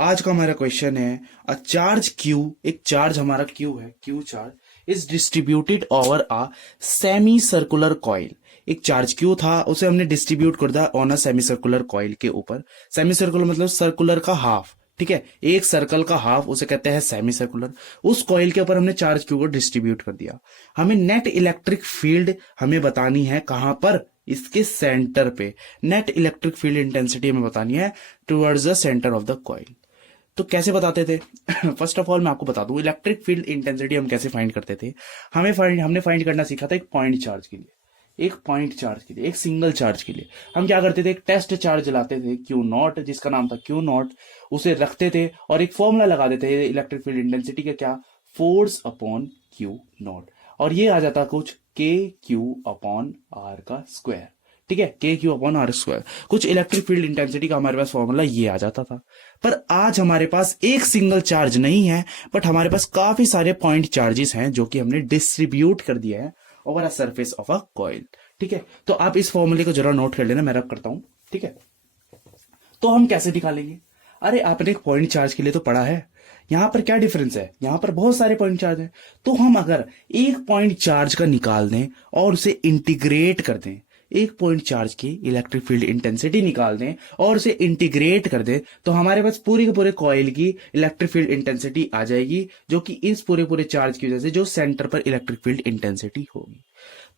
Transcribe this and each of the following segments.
आज का हमारा क्वेश्चन है अ चार्ज क्यू, एक चार्ज हमारा क्यू है, Q charge is distributed over a semi circular coil. एक चार्ज क्यू था, उसे हमने डिस्ट्रीब्यूट कर दिया on a semi circular coil के ऊपर। सेमी सर्कुलर मतलब सर्कुलर का हाफ, ठीक है, एक सर्कल का हाफ उसे कहते हैं सेमी सर्कुलर। उस कॉइल के ऊपर हमने चार्ज क्यू को डिस्ट्रीब्यूट कर दिया। हमें नेट इलेक्ट्रिक फील्ड हमें बतानी है कहां पर, इसके सेंटर पे। नेट इलेक्ट्रिक फील्ड इंटेंसिटी हमें बतानी है towards the centre of the coil. तो कैसे बताते थे? फर्स्ट ऑफ ऑल मैं आपको बता दूं इलेक्ट्रिक फील्ड इंटेंसिटी हम कैसे फाइंड करते थे। हमने फाइंड करना सीखा था एक पॉइंट चार्ज के लिए, एक पॉइंट चार्ज के लिए, एक सिंगल चार्ज के लिए। हम क्या करते थे, एक टेस्ट चार्ज लाते थे क्यू नॉट, जिसका नाम था क्यू नॉट, उसे रखते थे और एक फॉर्मूला लगा देते थे इलेक्ट्रिक फील्ड इंटेंसिटी का, क्या, फोर्स अपॉन क्यू नॉट, और ये आ जाता कुछ के क्यू अपॉन आर का स्क्वायर। ठीक है, के क्यू अपॉन आर स्क्वायर, कुछ इलेक्ट्रिक फील्ड इंटेंसिटी का हमारे पास फॉर्मूला ये आ जाता था। पर आज हमारे पास एक सिंगल चार्ज नहीं है, बट हमारे पास काफी सारे पॉइंट चार्जेस हैं जो कि हमने डिस्ट्रीब्यूट कर दिया है over a surface of a coil. ठीक है, तो आप इस फॉर्मूले को जरा नोट कर लेना, मैं रब करता हूं। ठीक है, तो हम कैसे निकालेंगे? अरे आपने एक पॉइंट चार्ज के लिए तो पढ़ा है, यहां पर क्या डिफरेंस है, यहां पर बहुत सारे पॉइंट चार्ज हैं। तो हम अगर एक पॉइंट चार्ज का निकाल दें और उसे इंटीग्रेट कर दें, एक पॉइंट चार्ज की इलेक्ट्रिक फील्ड इंटेंसिटी निकाल दें और उसे इंटीग्रेट कर दें, तो हमारे पास पूरी के पूरे कॉइल की इलेक्ट्रिक फील्ड इंटेंसिटी आ जाएगी, जो कि इस पूरे पूरे चार्ज की वजह से जो सेंटर पर इलेक्ट्रिक फील्ड इंटेंसिटी होगी।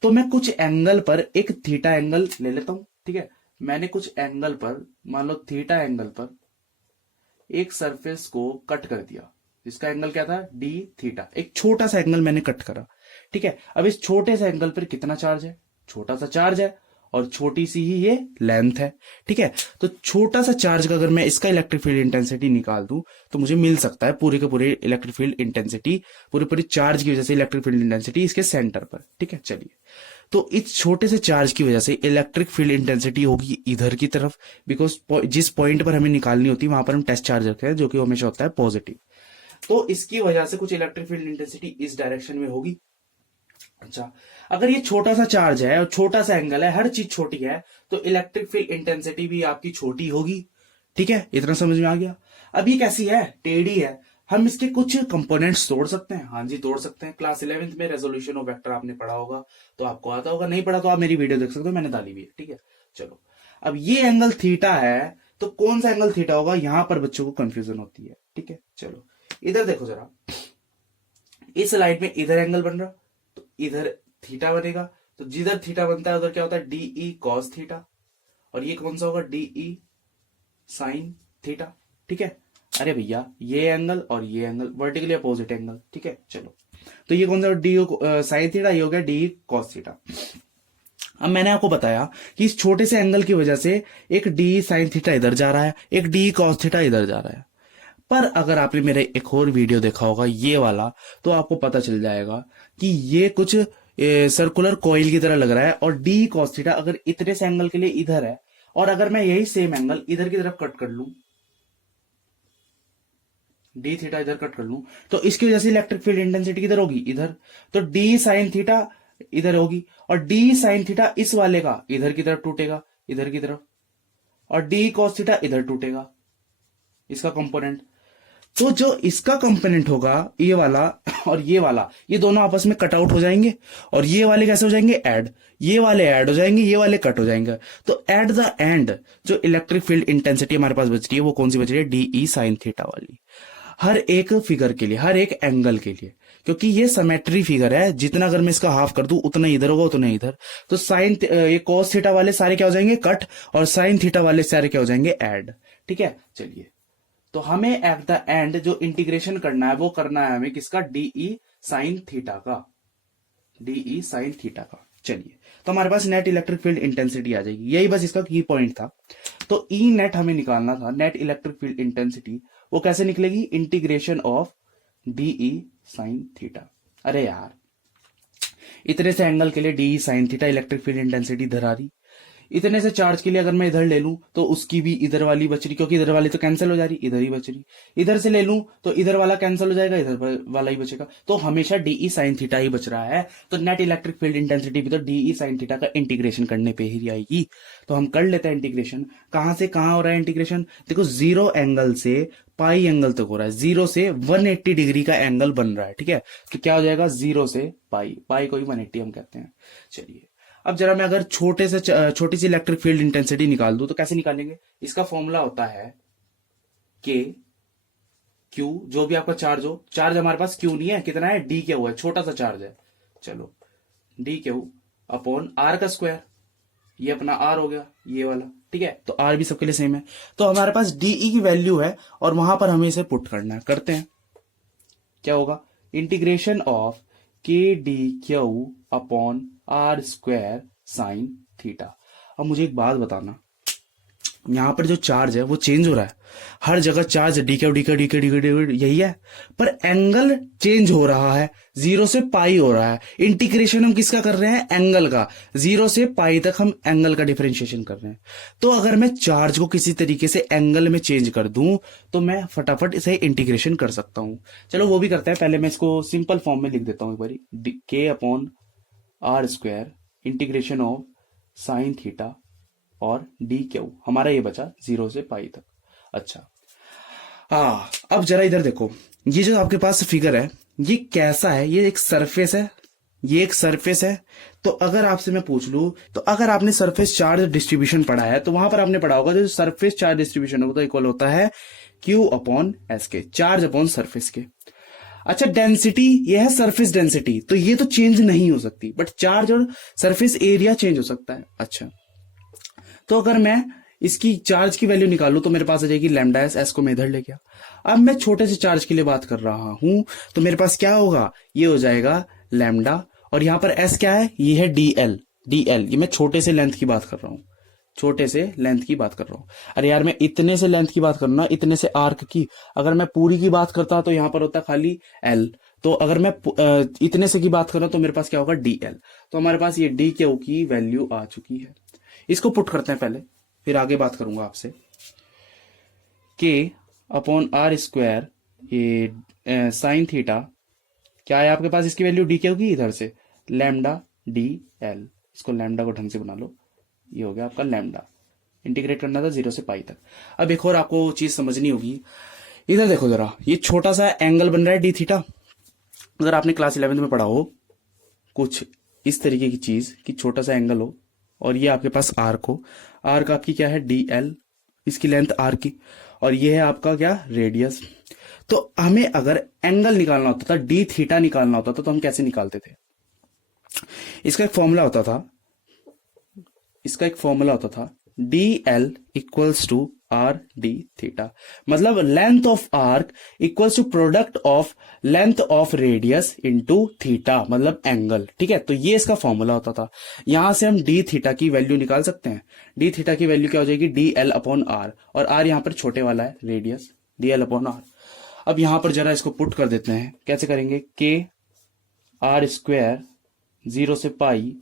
तो मैं कुछ एंगल पर एक थीटा एंगल ले लेता हूं। ठीक है, मैंने कुछ एंगल पर, मान लो थीटा एंगल पर एक सरफेस को कट कर दिया, जिसका एंगल क्या था, डी थीटा। एक छोटा सा एंगल मैंने कट करा। ठीक है, अब इस छोटे से एंगल पर कितना चार्ज है, छोटा सा चार्ज है और छोटी सी ही ये लेंथ है। ठीक है, तो छोटा सा चार्ज का अगर मैं इसका इलेक्ट्रिक फील्ड इंटेंसिटी निकाल दूं तो मुझे मिल सकता है पूरे के पूरे इलेक्ट्रिक फील्ड इंटेंसिटी, पूरे पूरे चार्ज की वजह से इलेक्ट्रिक फील्ड इंटेंसिटी इसके सेंटर पर। ठीक है, चलिए, तो इस छोटे से चार्ज की वजह से इलेक्ट्रिक फील्ड इंटेंसिटी होगी इधर की तरफ, बिकॉज जिस पॉइंट पर हमें निकालनी होती है वहां पर हम टेस्ट चार्ज रखते हैं, जो कि हमेशा होता है पॉजिटिव। तो इसकी वजह से कुछ इलेक्ट्रिक फील्ड इंटेंसिटी इस डायरेक्शन में होगी। अच्छा, अगर ये छोटा सा चार्ज है और छोटा सा एंगल है, हर चीज छोटी है, तो इलेक्ट्रिक फील्ड इंटेंसिटी भी आपकी छोटी होगी। ठीक है, इतना समझ में आ गया। अब ये कैसी है, टेढ़ी है, हम इसके कुछ कंपोनेंट्स तोड़ सकते हैं। हाँ जी, तोड़ सकते हैं। क्लास 11th में रेजोल्यूशन ऑफ वेक्टर आपने पढ़ा होगा, तो आपको आता होगा, नहीं पढ़ा तो आप मेरी वीडियो देख सकते हो, मैंने डाली हुई है। ठीक है, चलो, अब ये एंगल थीटा है, तो कौन सा एंगल थीटा होगा, यहां पर बच्चों को कंफ्यूजन होती है। ठीक है, चलो इधर देखो जरा, इस लाइट में इधर एंगल बन रहा, तो इधर थीटा बनेगा, तो जिधर थीटा बनता है उधर क्या होता है, डीई कॉस थीटा, और ये कौन सा होगा, डीई साइन थीटा। ठीक है, अरे भैया ये एंगल और ये एंगल वर्टिकली अपोजिट एंगल। ठीक है, चलो, तो ये कौन सा, डी साइन थीटा, ये हो गया डी कॉस थीटा। अब मैंने आपको बताया कि इस छोटे से एंगल की वजह से एक डी साइन थीटा इधर जा रहा है, एक डी कॉस थीटा इधर जा रहा है। पर अगर आपने मेरा एक और वीडियो देखा होगा ये वाला, तो आपको पता चल जाएगा कि ये कुछ सर्कुलर कॉइल की तरह लग रहा है, और डी कॉस थीटा अगर इतने से एंगल के लिए इधर है, और अगर मैं यही सेम एंगल इधर की तरफ कट कर लूं, डी थीटा इधर कट कर लूं, तो इसकी वजह से इलेक्ट्रिक फील्ड इंटेंसिटी किधर होगी, इधर, तो डी साइन थीटा इधर होगी, और डी साइन थीटा इस वाले का इधर की तरफ टूटेगा, इधर की तरफ, और डी कॉस थीटा इधर टूटेगा, इसका कंपोनेंट। तो जो इसका कंपोनेंट होगा ये वाला और ये वाला, ये दोनों आपस में कट आउट हो जाएंगे, और ये वाले कैसे हो जाएंगे, ऐड, ये वाले ऐड हो जाएंगे, ये वाले कट हो जाएंगे। तो एट द एंड जो इलेक्ट्रिक फील्ड इंटेंसिटी हमारे पास बच रही है वो कौन सी बच रही है, डीई साइन थीटा वाली, हर एक फिगर के लिए, हर एक एंगल के लिए, क्योंकि ये सिमेट्री फिगर है, जितना अगर मैं इसका हाफ कर दूं उतना इधर होगा उतना इधर। तो साइन ये कॉस थीटा वाले सारे क्या हो जाएंगे, कट, और साइन थीटा वाले सारे क्या हो जाएंगे, ऐड। ठीक है, चलिए, तो हमें एट द एंड जो इंटीग्रेशन करना है वो करना है हमें किसका, डीई साइन थीटा का, डीई साइन थीटा का। चलिए, तो हमारे पास नेट इलेक्ट्रिक फील्ड इंटेंसिटी आ जाएगी, यही बस इसका की पॉइंट था। तो ई नेट हमें निकालना था, नेट इलेक्ट्रिक फील्ड इंटेंसिटी, वो कैसे निकलेगी, integration of d e sine theta. अरे यार, इतने से एंगल के लिए d e sine theta electric field intensity इधर आ रही, इतने से चार्ज के लिए अगर मैं इधर ले लूं तो उसकी भी इधर वाली बच रही, क्योंकि इधर वाली तो कैंसिल हो जा रही, इधर ही बच रही। इधर से ले लूं तो इधर वाला कैंसिल हो जाएगा, इधर वाला ही बचेगा, तो हमेशा डीई साइन थीटा ही बच रहा है। तो नेट इलेक्ट्रिक फील्ड इंटेंसिटी भी तो डीई साइन थीटा का इंटीग्रेशन करने पे ही आएगी। तो हम कर लेते हैं इंटीग्रेशन। कहां से कहां हो रहा है इंटीग्रेशन? देखो, जीरो एंगल से पाई एंगल तक हो रहा है, जीरो से 180 डिग्री का एंगल बन रहा है, ठीक है। तो क्या हो जाएगा, जीरो से पाई, पाई को ही 180 हम कहते हैं। चलिए, अब जरा मैं अगर छोटी सी इलेक्ट्रिक फील्ड इंटेंसिटी निकाल दूं तो कैसे निकालेंगे? इसका फॉर्मूला होता है के क्यू, जो भी आपका चार्ज हो, चार्ज हमारे पास क्यू नहीं है, कितना है, डी क्यू है, छोटा सा चार्ज है। चलो, डी क्यू अपॉन आर का स्क्वायर, ये अपना आर हो गया, ये वाला, ठीक है। तो आर भी सबके लिए सेम है, तो हमारे पास डीई की वैल्यू है और वहां पर हमें इसे पुट करना है। करते हैं, क्या होगा, integration of k d q upon r square sine theta. अब मुझे एक बात बताना, यहां पर जो चार्ज है वो चेंज हो रहा है, हर जगह charge d q d q d q d q यही है, पर एंगल चेंज हो रहा है, जीरो से पाई हो रहा है। इंटीग्रेशन हम किसका कर रहे हैं, एंगल का, जीरो से पाई तक हम एंगल का डिफरेंशिएशन कर रहे हैं। तो अगर मैं चार्ज को किसी तरीके से एंगल में चेंज कर दूं तो मैं फटाफट इसे इंटीग्रेशन कर सकता हूं। चलो वो भी करते हैं, पहले मैं इसको सिंपल फॉर्म में लिख देता हूं एक बारी, k upon r square integration of sine theta और डी क्यू, हमारा ये बचा जीरो से पाई तक। अच्छा, अब जरा इधर देखो, ये जो आपके पास फिगर है ये कैसा है, ये एक सरफेस है, ये एक सरफेस है। तो अगर आपसे मैं पूछ लूं, तो अगर आपने सरफेस चार्ज डिस्ट्रीब्यूशन पढ़ा है तो वहां पर आपने पढ़ा होगा जो सरफेस चार्ज डिस्ट्रीब्यूशन होता है इक्वल होता है क्यू अपॉन एस के, चार्ज अपॉन सरफेस के। अच्छा, डेंसिटी ये है सरफेस डेंसिटी, तो ये तो चेंज नहीं हो सकती, बट चार्ज और सरफेस एरिया चेंज हो सकता है। अच्छा, तो अगर मैं इसकी चार्ज की वैल्यू निकालूं तो मेरे पास आ जाएगी लैम्डा एस, एस को मैं इधर ले गया। अब मैं छोटे से चार्ज के लिए बात कर रहा हूं तो मेरे पास क्या होगा, ये हो जाएगा लैम्डा, और यहां पर एस क्या है, ये है डीएल, डीएल ये मैं छोटे से लेंथ की बात कर रहा हूं, छोटे से लेंथ की बात कर रहा हूं। अरे यार, मैं इतने से लेंथ की बात कर रहा हूं ना, इतने से आर्क की, अगर मैं पूरी की बात करता तो यहां पर होता खाली एल, तो अगर मैं इतने से की बात कर रहा हूं तो मेरे पास क्या होगा, डीएल। तो हमारे पास ये डी क्यू की वैल्यू आ चुकी है। इसको पुट करते हैं पहले, फिर आगे बात करूंगा आपसे। के अपॉन आर स्क्वायर ये साइन थीटा, क्या है आपके पास इसकी वैल्यू डी क्यू की, इधर से लैम्डा डी एल, इसको लैम्डा को ढंग से बना लो, ये हो गया आपका लैम्डा। इंटीग्रेट करना था जीरो से पाई तक। अब एक और आपको चीज समझनी होगी, इधर देखो जरा, ये छोटा सा एंगल बन रहा है डी थीटा। अगर आपने क्लास 11 में पढ़ा हो कुछ इस तरीके की चीज कि छोटा सा एंगल हो और ये आपके पास आर्क हो, आर्क आपकी क्या है, डी एल, इसकी लेंथ आर की, और ये है आपका क्या, रेडियस। तो हमें अगर एंगल निकालना होता था, डी थीटा निकालना होता था, तो हम कैसे निकालते थे? इसका एक फॉर्मूला होता था, इसका एक फॉर्मूला होता था D L equals to R D theta, मतलब length of arc equals to product of length of radius into theta, मतलब एंगल, ठीक है। तो ये इसका फॉर्मूला होता था। यहां से हम डी थीटा की वैल्यू निकाल सकते हैं। डी थीटा की वैल्यू क्या हो जाएगी, डी एल अपॉन आर, और आर यहां पर छोटे वाला है, radius, d l upon r. अब यहां पर जरा इसको पुट कर देते हैं, कैसे करेंगे, के आर स्क्वायर जीरो से pi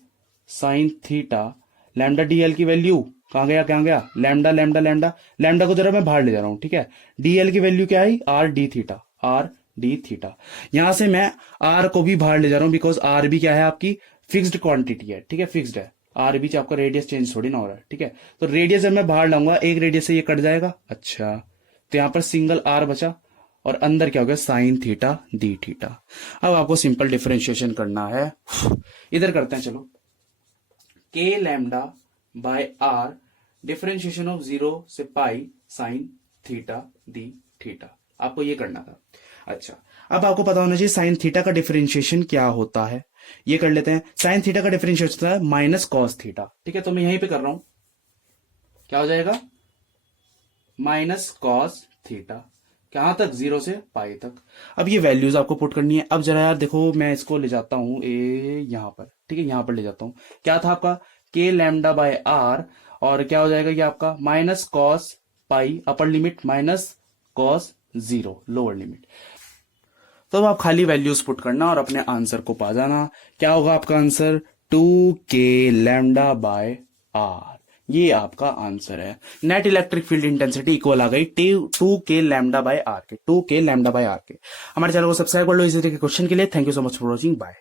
sine theta, lambda D L की वैल्यू कहां गया, कहां गया, लैम्डा लैम्डा लैम्डा, लैम्डा को जरा मैं बाहर ले जा रहा हूं, ठीक है। डीएल की वैल्यू क्या आई, R D theta, R D theta. यहां से मैं आर को भी बाहर ले जा रहा हूं, बिकॉज आर भी क्या है, आपकी फिक्स्ड क्वांटिटी है, ठीक है, फिक्स्ड है। आर भी आपका रेडियस चेंज थोड़ी ना हो रहा है, ठीक है। तो रेडियस जब मैं बाहर लाऊंगा, एक रेडियस से ये कट जाएगा। अच्छा, तो यहां पर सिंगल आर बचा और अंदर क्या हो गया, साइन थीटा डी थीटा। अब आपको सिंपल डिफरेंशिएशन करना है, इधर करते हैं, चलो। K lambda by R differentiation of zero से pi sine theta D theta, आपको ये करना था। अच्छा, अब आपको पता होना चाहिए साइन थीटा का डिफरेंशिएशन क्या होता है, ये कर लेते हैं। साइन थीटा का डिफरेंशिएशन होता है माइनस कॉस थीटा, ठीक है। तो मैं यहीं पे कर रहा हूं, क्या हो जाएगा, माइनस कॉस थीटा, कहां तक, जीरो से पाई तक। अब ये वैल्यूज आपको पुट करनी है। अब जरा यार देखो, मैं इसको ले जाता हूं यहां पर, ठीक है, यहां पर ले जाता हूं। क्या था आपका, के लैम्डा बाय आर, और क्या हो जाएगा ये आपका minus cos pi upper limit minus cos zero lower limit. तो अब आप खाली वैल्यूज पुट करना और अपने आंसर को पा जाना। क्या होगा आपका आंसर, 2 के लैम्डा बाय आर, ये आपका आंसर है। Net electric field intensity equal आ गई 2k लैम्डा बाय आर के, 2k लैम्डा बाय आर के। हमारे चैनल को सब्सक्राइब कर लो इसी तरह के क्वेश्चन के लिए। Thank you so much for watching, bye.